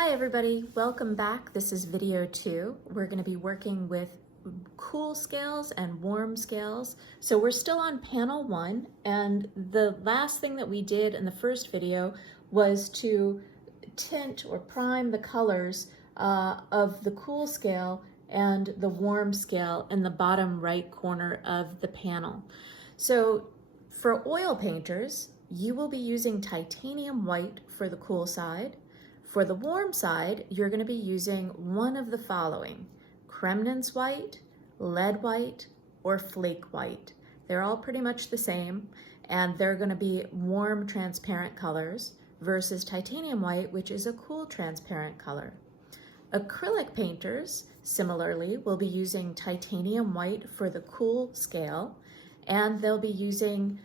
Hi everybody, welcome back. This is video 2. We're going to be working with cool scales and warm scales. So we're still on panel 1, and the last thing that we did in the first video was to tint or prime the colors of the cool scale and the warm scale in the bottom right corner of the panel. So for oil painters, you will be using titanium white for the cool side. For the warm side, you're going to be using one of the following: Cremnitz white, lead white, or flake white. They're all pretty much the same, and they're going to be warm transparent colors versus titanium white, which is a cool transparent color. Acrylic painters, similarly, will be using titanium white for the cool scale, and they'll be using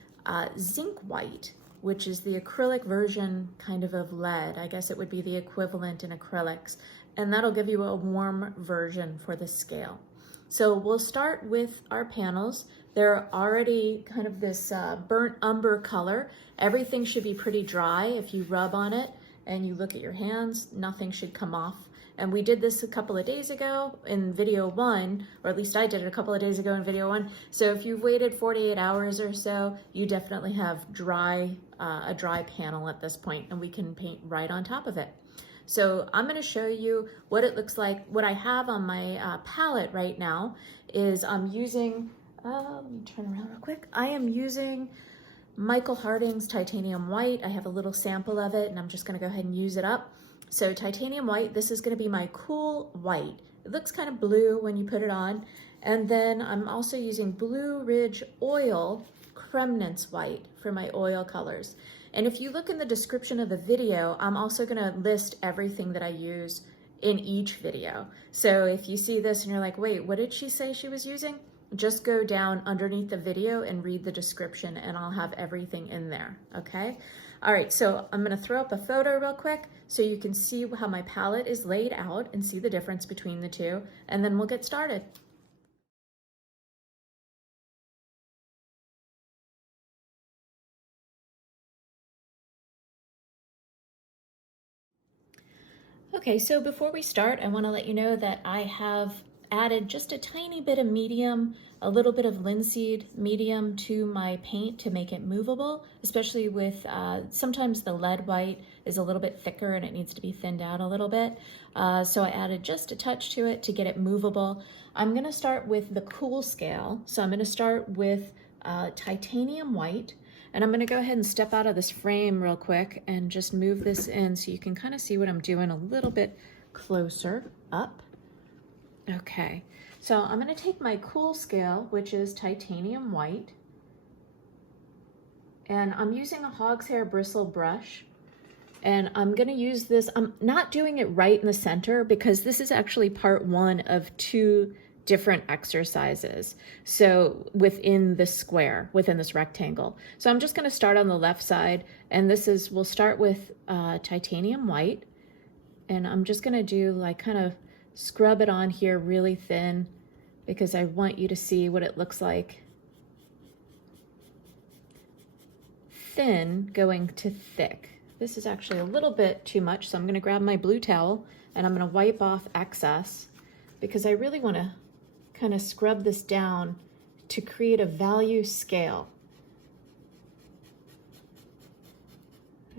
zinc white, which is the acrylic version kind of lead. I guess it would be the equivalent in acrylics, and that'll give you a warm version for the scale. So we'll start with our panels. They're already kind of this burnt umber color. Everything should be pretty dry. If you rub on it and you look at your hands, nothing should come off. And we did this a couple of days ago in video 1, or at least I did it a couple of days ago in video 1. So if you've waited 48 hours or so, you definitely have a dry panel at this point, and we can paint right on top of it. So I'm going to show you what it looks like. What I have on my palette right now is I'm using, let me turn around real quick. I am using Michael Harding's titanium white. I have a little sample of it, and I'm just going to go ahead and use it up. So titanium white, this is going to be my cool white. It looks kind of blue when you put it on. And then I'm also using Blue Ridge Oil Cremnitz white for my oil colors. And if you look in the description of the video, I'm also going to list everything that I use in each video. So if you see this and you're like, wait, what did she say she was using? Just go down underneath the video and read the description, and I'll have everything in there, okay? All right, so I'm gonna throw up a photo real quick so you can see how my palette is laid out and see the difference between the two, and then we'll get started. Okay, so before we start, I wanna let you know that I have added just a tiny bit of medium, a little bit of linseed medium to my paint to make it movable, especially with sometimes the lead white is a little bit thicker and it needs to be thinned out a little bit. So I added just a touch to it to get it movable. I'm gonna start with the cool scale. So I'm gonna start with titanium white, and I'm gonna go ahead and step out of this frame real quick and just move this in so you can kind of see what I'm doing a little bit closer up. Okay, so I'm going to take my cool scale, which is titanium white, and I'm using a hog's hair bristle brush, and I'm going to use this. I'm not doing it right in the center because this is actually part 1 of 2 different exercises. So within the square, within this rectangle. So I'm just going to start on the left side, and we'll start with titanium white, and I'm just going to do like kind of scrub it on here really thin because I want you to see what it looks like. Thin going to thick. This is actually a little bit too much, so I'm going to grab my blue towel and I'm going to wipe off excess because I really want to kind of scrub this down to create a value scale.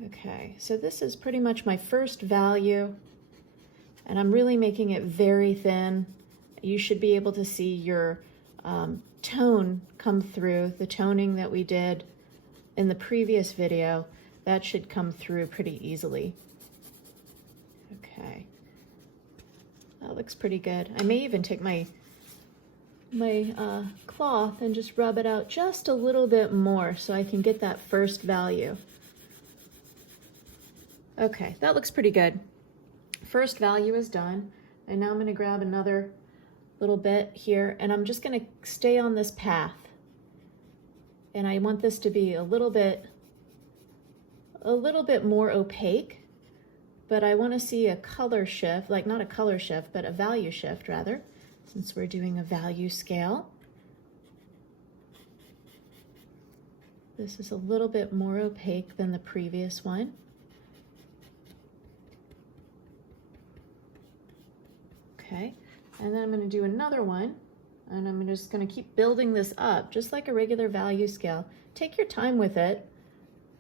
Okay, so this is pretty much my first value, and I'm really making it very thin. You should be able to see your tone come through. The toning that we did in the previous video, that should come through pretty easily. Okay, that looks pretty good. I may even take my cloth and just rub it out just a little bit more so I can get that first value. Okay, that looks pretty good. First value is done, and now I'm going to grab another little bit here, and I'm just going to stay on this path, and I want this to be a little bit more opaque, but I want to see a color shift, like not a color shift, but a value shift rather, since we're doing a value scale. This is a little bit more opaque than the previous one. Okay, and then I'm going to do another one, and I'm just going to keep building this up, just like a regular value scale. Take your time with it.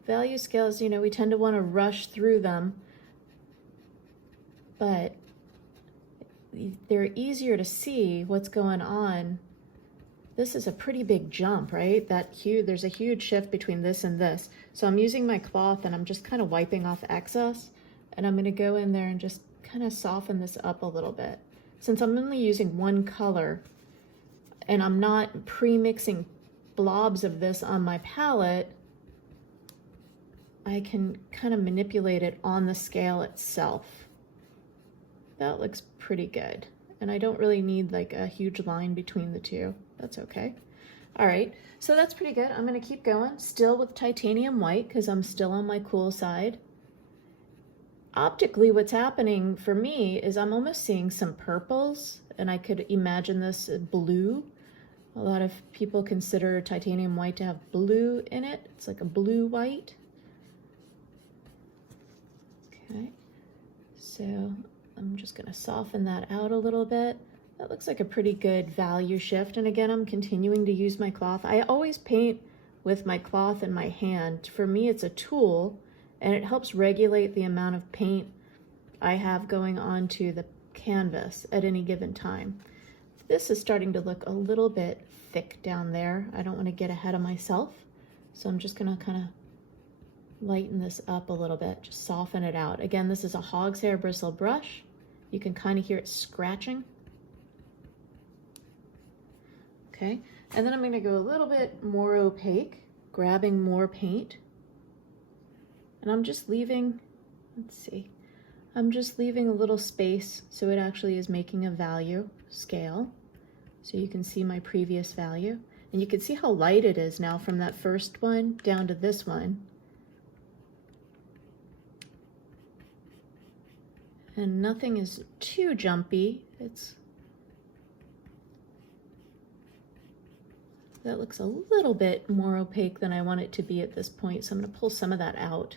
Value scales, you know, we tend to want to rush through them, but they're easier to see what's going on. This is a pretty big jump, right? There's a huge shift between this and this. So I'm using my cloth and I'm just kind of wiping off excess, and I'm going to go in there and just kind of soften this up a little bit. Since I'm only using one color and I'm not pre-mixing blobs of this on my palette, I can kind of manipulate it on the scale itself. That looks pretty good. And I don't really need like a huge line between the two. That's okay. All right, so that's pretty good. I'm gonna keep going, still with titanium white because I'm still on my cool side. Optically, what's happening for me is I'm almost seeing some purples, and I could imagine this blue. A lot of people consider titanium white to have blue in it. It's like a blue white. Okay, so I'm just gonna soften that out a little bit. That looks like a pretty good value shift. And again, I'm continuing to use my cloth. I always paint with my cloth in my hand. For me, it's a tool, and it helps regulate the amount of paint I have going onto the canvas at any given time. This is starting to look a little bit thick down there. I don't want to get ahead of myself, so I'm just gonna kind of lighten this up a little bit, just soften it out. Again, this is a hog's hair bristle brush. You can kind of hear it scratching. Okay, and then I'm going to go a little bit more opaque, grabbing more paint. And I'm just leaving, let's see, I'm just leaving a little space so it actually is making a value scale. So you can see my previous value. And you can see how light it is now from that first one down to this one. And nothing is too jumpy. That looks a little bit more opaque than I want it to be at this point, so I'm going to pull some of that out.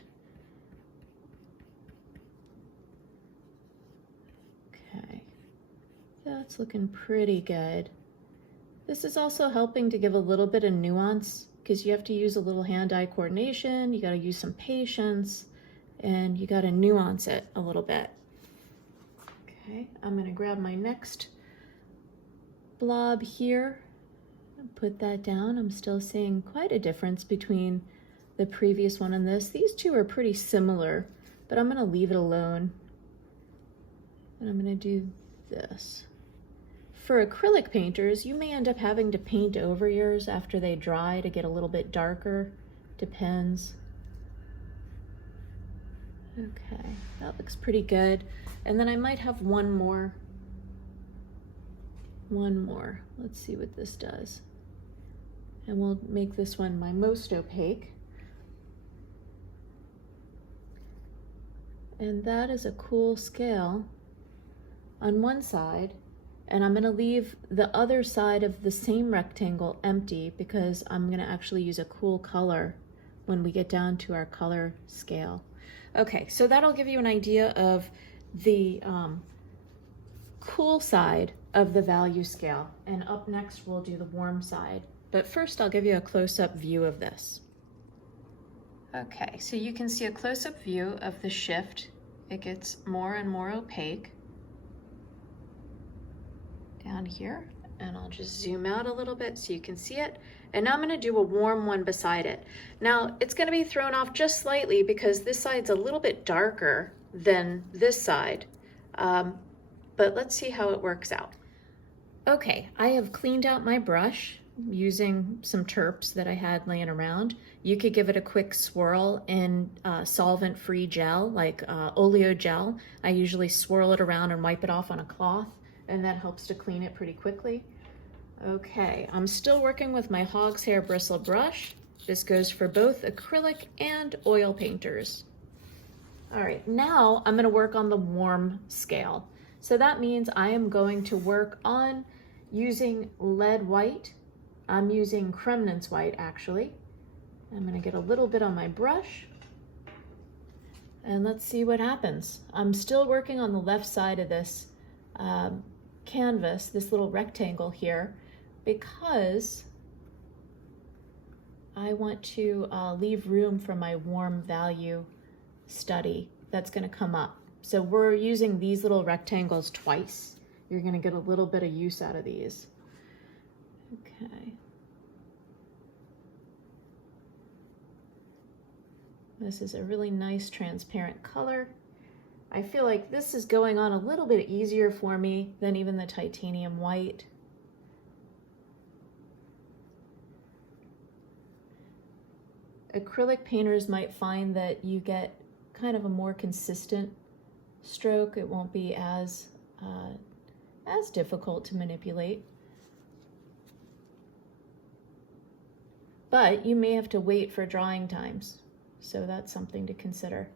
Okay, that's looking pretty good. This is also helping to give a little bit of nuance, because you have to use a little hand-eye coordination, you got to use some patience, and you got to nuance it a little bit. Okay, I'm going to grab my next blob here. Put that down. I'm still seeing quite a difference between the previous one and this. These two are pretty similar, but I'm going to leave it alone. And I'm going to do this. For acrylic painters, you may end up having to paint over yours after they dry to get a little bit darker. Depends. Okay, that looks pretty good. And then I might have one more. Let's see what this does. And we'll make this one my most opaque. And that is a cool scale on one side. And I'm gonna leave the other side of the same rectangle empty because I'm gonna actually use a cool color when we get down to our color scale. Okay, so that'll give you an idea of the cool side of the value scale. And up next, we'll do the warm side. But first, I'll give you a close-up view of this. Okay, so you can see a close-up view of the shift. It gets more and more opaque down here. And I'll just zoom out a little bit so you can see it. And now I'm going to do a warm one beside it. Now, it's going to be thrown off just slightly because this side's a little bit darker than this side. But let's see how it works out. Okay, I have cleaned out my brush using some terps that I had laying around. You could give it a quick swirl in solvent-free gel, like oleo gel. I usually swirl it around and wipe it off on a cloth, and that helps to clean it pretty quickly. Okay, I'm still working with my hog's hair bristle brush. This goes for both acrylic and oil painters. All right, now I'm gonna work on the warm scale. So that means I am going to work on using lead white. I'm using Cremnitz white, actually. I'm gonna get a little bit on my brush, and let's see what happens. I'm still working on the left side of this canvas, this little rectangle here, because I want to leave room for my warm value study that's going to come up. So we're using these little rectangles twice. You're going to get a little bit of use out of these. Okay. This is a really nice transparent color. I feel like this is going on a little bit easier for me than even the titanium white. Acrylic painters might find that you get kind of a more consistent stroke. It won't be as difficult to manipulate. But you may have to wait for drying times, so that's something to consider.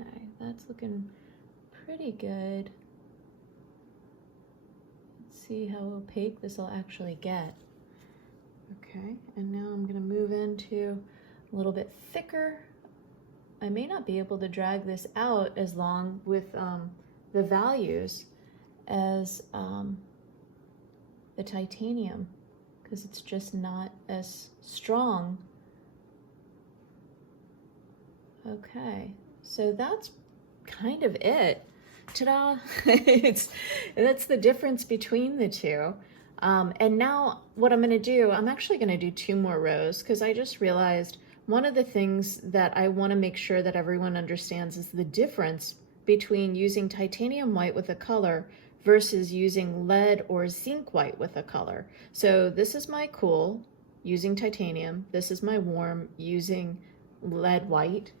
Okay, that's looking pretty good. Let's see how opaque this will actually get. Okay, and now I'm going to move into a little bit thicker. I may not be able to drag this out as long with the values as the titanium, because it's just not as strong. Okay, so that's kind of it. Ta-da! That's the difference between the two. And now what I'm going to do, I'm actually going to do 2 more rows, because I just realized one of the things that I want to make sure that everyone understands is the difference between using titanium white with a color versus using lead or zinc white with a color. So this is my cool using titanium. This is my warm using lead white.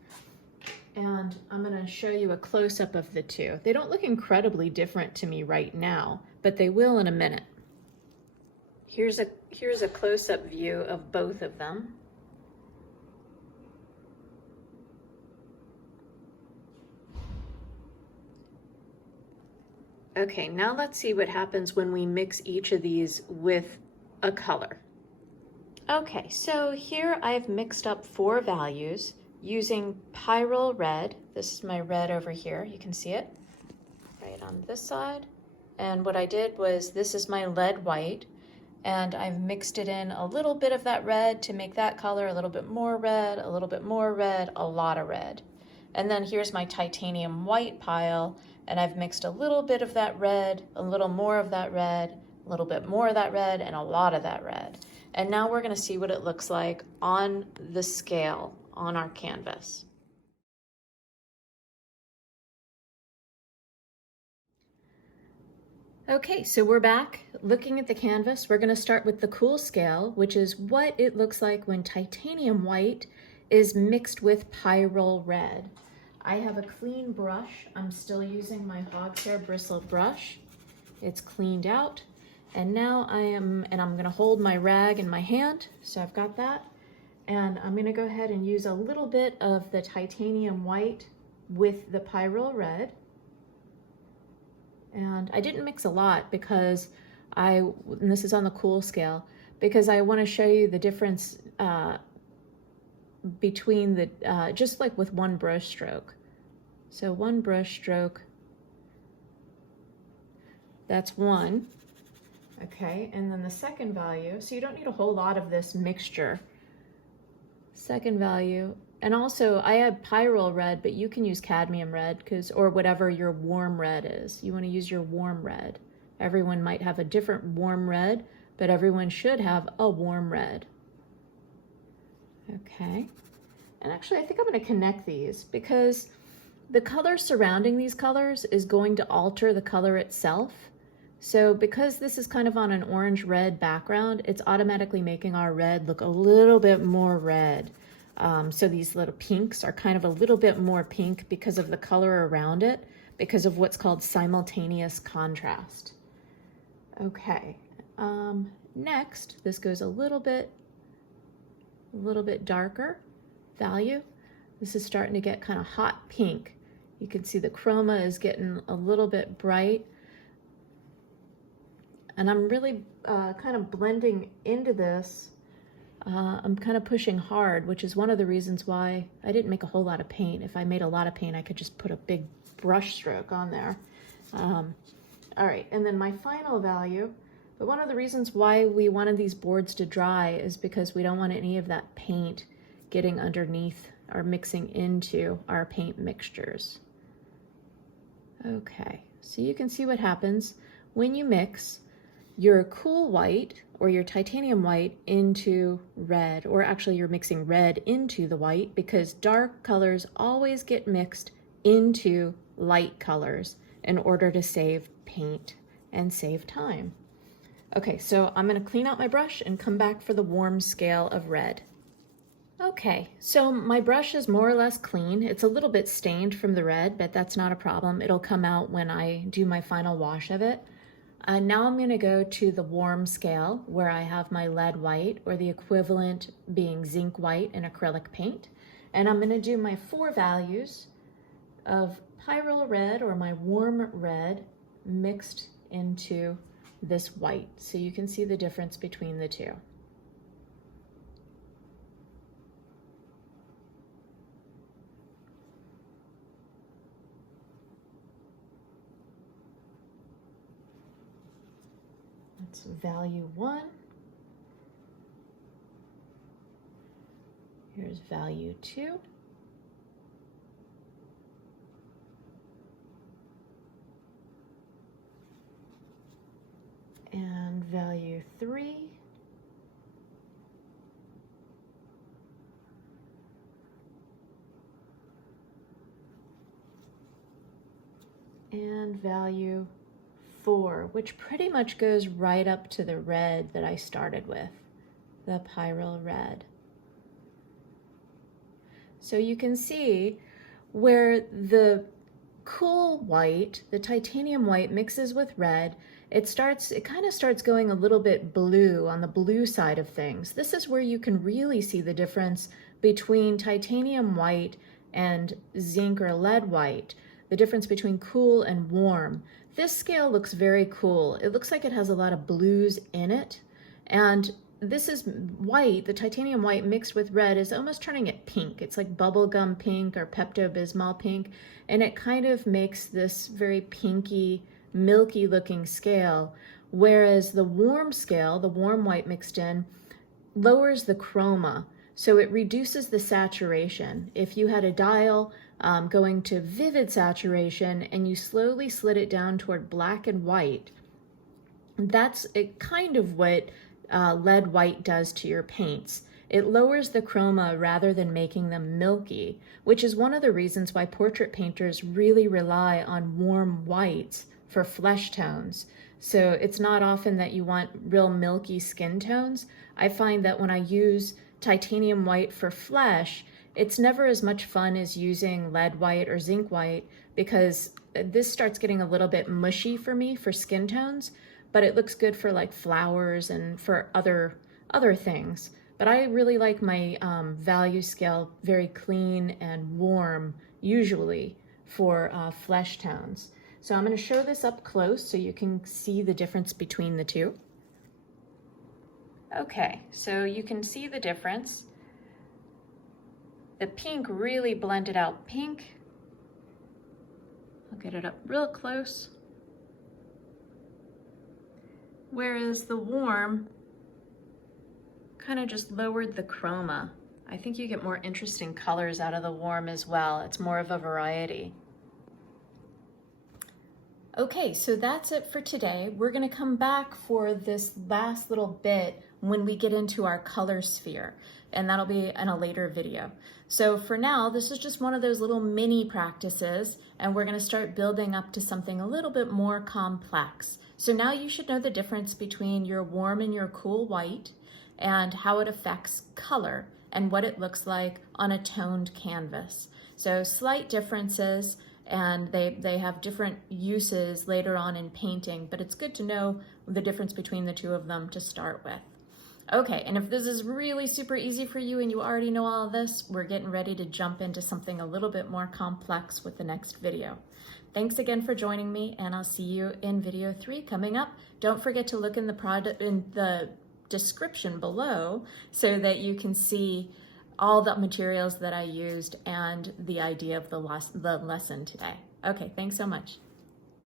And I'm going to show you a close-up of the two. They don't look incredibly different to me right now, but they will in a minute. Here's a close-up view of both of them. Okay, now let's see what happens when we mix each of these with a color. Okay, so here I've mixed up 4 values using pyrolle red. This is my red over here. You can see it right on this side. And what I did was, this is my lead white, and I've mixed it in a little bit of that red to make that color, a little bit more red, a little bit more red, a lot of red. And then here's my titanium white pile, and I've mixed a little bit of that red, a little more of that red, a little bit more of that red, and a lot of that red. And now we're going to see what it looks like on the scale on our canvas. Okay, so we're back looking at the canvas. We're going to start with the cool scale, which is what it looks like when titanium white is mixed with pyrolle red. I have a clean brush. I'm still using my hog's hair bristle brush. It's cleaned out. And now I'm going to hold my rag in my hand. So I've got that. And I'm going to go ahead and use a little bit of the titanium white with the pyrolle red. And I didn't mix a lot because and this is on the cool scale, because I want to show you the difference between the, just like with one brush stroke. So one brush stroke, that's 1. Okay, and then the second value, so you don't need a whole lot of this mixture. Second value, and also I had pyrolle red, but you can use cadmium red, or whatever your warm red is. You want to use your warm red. Everyone might have a different warm red, but everyone should have a warm red. Okay, and actually I think I'm going to connect these, because the color surrounding these colors is going to alter the color itself. So because this is kind of on an orange-red background, it's automatically making our red look a little bit more red. So these little pinks are kind of a little bit more pink because of the color around it, because of what's called simultaneous contrast. Okay, next, this goes a little bit darker value. This is starting to get kind of hot pink. You can see the chroma is getting a little bit bright. And I'm really kind of blending into this I'm kind of pushing hard, which is one of the reasons why I didn't make a whole lot of paint. If I made a lot of paint, I could just put a big brush stroke on there. All right, and then my final value, but one of the reasons why we wanted these boards to dry is because we don't want any of that paint getting underneath or mixing into our paint mixtures. Okay, so you can see what happens when you mix your cool white or your titanium white into red, or actually you're mixing red into the white, because dark colors always get mixed into light colors in order to save paint and save time. Okay, so I'm gonna clean out my brush and come back for the warm scale of red. Okay, so my brush is more or less clean. It's a little bit stained from the red, but that's not a problem. It'll come out when I do my final wash of it. Now I'm gonna go to the warm scale where I have my lead white, or the equivalent being zinc white in acrylic paint. And I'm gonna do my 4 values of pyrolle red, or my warm red, mixed into this white. So you can see the difference between the two. That's value 1. Here's value 2. And value 3. And value 4, which pretty much goes right up to the red that I started with, the pyrolle red. So you can see where the cool white, the titanium white, mixes with red, it kind of starts going a little bit blue on the blue side of things. This is where you can really see the difference between titanium white and zinc or lead white, the difference between cool and warm. This scale looks very cool. It looks like it has a lot of blues in it. And this is white, the titanium white mixed with red is almost turning it pink. It's like bubblegum pink or Pepto-Bismol pink. And it kind of makes this very pinky, milky looking scale. Whereas the warm scale, the warm white mixed in, lowers the chroma. So it reduces the saturation. If you had a dial going to vivid saturation and you slowly slid it down toward black and white, that's kind of what lead white does to your paints. It lowers the chroma rather than making them milky, which is one of the reasons why portrait painters really rely on warm whites for flesh tones. So it's not often that you want real milky skin tones. I find that when I use titanium white for flesh, it's never as much fun as using lead white or zinc white, because this starts getting a little bit mushy for me for skin tones, but it looks good for like flowers and for other things. But I really like my value scale very clean and warm, usually for flesh tones. So I'm going to show this up close so you can see the difference between the two. Okay, so you can see the difference. The pink really blended out pink. I'll get it up real close. Whereas the warm kind of just lowered the chroma. I think you get more interesting colors out of the warm as well. It's more of a variety. Okay, so that's it for today. We're gonna come back for this last little bit when we get into our color sphere, and that'll be in a later video. So for now, this is just one of those little mini practices, and we're gonna start building up to something a little bit more complex. So now you should know the difference between your warm and your cool white, and how it affects color and what it looks like on a toned canvas. So slight differences, and they have different uses later on in painting, but it's good to know the difference between the two of them to start with. Okay, and if this is really super easy for you and you already know all of this, we're getting ready to jump into something a little bit more complex with the next video. Thanks again for joining me, and I'll see you in video 3 coming up. Don't forget to look in the description below so that you can see all the materials that I used and the idea of the lesson today. Okay, thanks so much.